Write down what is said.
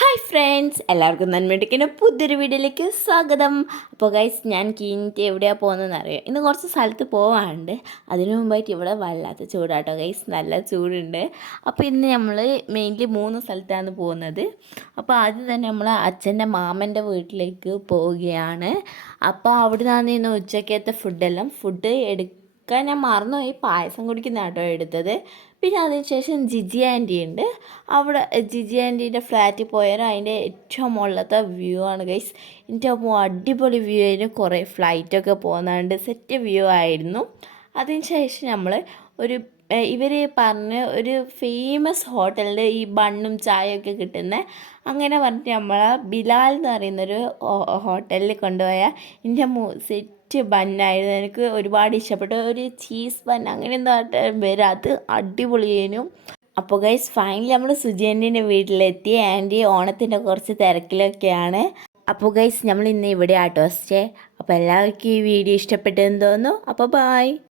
Hi friends, എല്ലാവർക്കും നന്മയുടെക്കിൻ്റെ പുതിയൊരു വീഡിയോയിലേക്ക് സ്വാഗതം. അപ്പോൾ ഗൈസ്, ഞാൻ കീഞ്ഞിട്ട് എവിടെയാണ് പോകുന്നതെന്ന് അറിയാം. ഇന്ന് കുറച്ച് സ്ഥലത്ത് പോകാനുണ്ട്. അതിനു മുമ്പായിട്ട് ഇവിടെ വല്ലാത്ത ചൂടാട്ടോ ഗൈസ്, നല്ല ചൂടുണ്ട്. അപ്പോൾ ഇന്ന് നമ്മൾ മെയിൻലി 3 സ്ഥലത്താണ് പോകുന്നത്. അപ്പോൾ ആദ്യം തന്നെ നമ്മൾ അച്ഛൻ്റെ മാമൻ്റെ വീട്ടിലേക്ക് പോവുകയാണ്. അപ്പോൾ അവിടെ നിന്നാണ് ഇന്ന് ഉച്ചക്കത്തെ ഫുഡ് എടുക്കാൻ ഞാൻ മറന്നുപോയി. പായസം കുടിക്കുന്ന കേട്ടോ എടുത്തത്. പിന്നെ അതിനുശേഷം ജിജി ആൻറ്റി ഉണ്ട്. അവിടെ ജിജി ആൻറ്റീൻ്റെ ഫ്ലാറ്റിൽ പോയാൽ അതിൻ്റെ ഏറ്റവും മുകളിലത്തെ വ്യൂ ആണ് ഗൈസ്. എൻ്റെ അടിപൊളി വ്യൂ ആയിരുന്നു. കുറേ ഫ്ലൈറ്റൊക്കെ പോകുന്നുണ്ട്. സെറ്റ് വ്യൂ ആയിരുന്നു. അതിനുശേഷം നമ്മൾ ഇവർ പറഞ്ഞ ഒരു ഫേമസ് ഹോട്ടലിൽ ഈ ബണ്ണും ചായയൊക്കെ കിട്ടുന്ന അങ്ങനെ പറഞ്ഞിട്ട് നമ്മളെ ബിലാൽ എന്ന് പറയുന്നൊരു ഹോട്ടലിൽ കൊണ്ടുപോയാൽ എൻ്റെ സെറ്റ് ബന്നായിരുന്നു. എനിക്ക് ഒരുപാട് ഇഷ്ടപ്പെട്ടു. ഒരു ചീസ് ബൺ അങ്ങനെ എന്താ വരും, അത് അടിപൊളിയേനും. അപ്പോൾ ഗൈസ്, ഫൈനലി നമ്മൾ സുജി ആൻറ്റീൻ്റെ വീട്ടിലെത്തി. ആൻറ്റി ഓണത്തിൻ്റെ കുറച്ച് തിരക്കിലൊക്കെയാണ്. അപ്പോൾ ഗൈസ്, നമ്മൾ ഇന്ന് ഇവിടെ ആട്ടോ സ്റ്റേ. അപ്പോൾ എല്ലാവർക്കും ഈ വീഡിയോ ഇഷ്ടപ്പെട്ടെന്ന് തോന്നുന്നു. അപ്പോൾ ബായ്.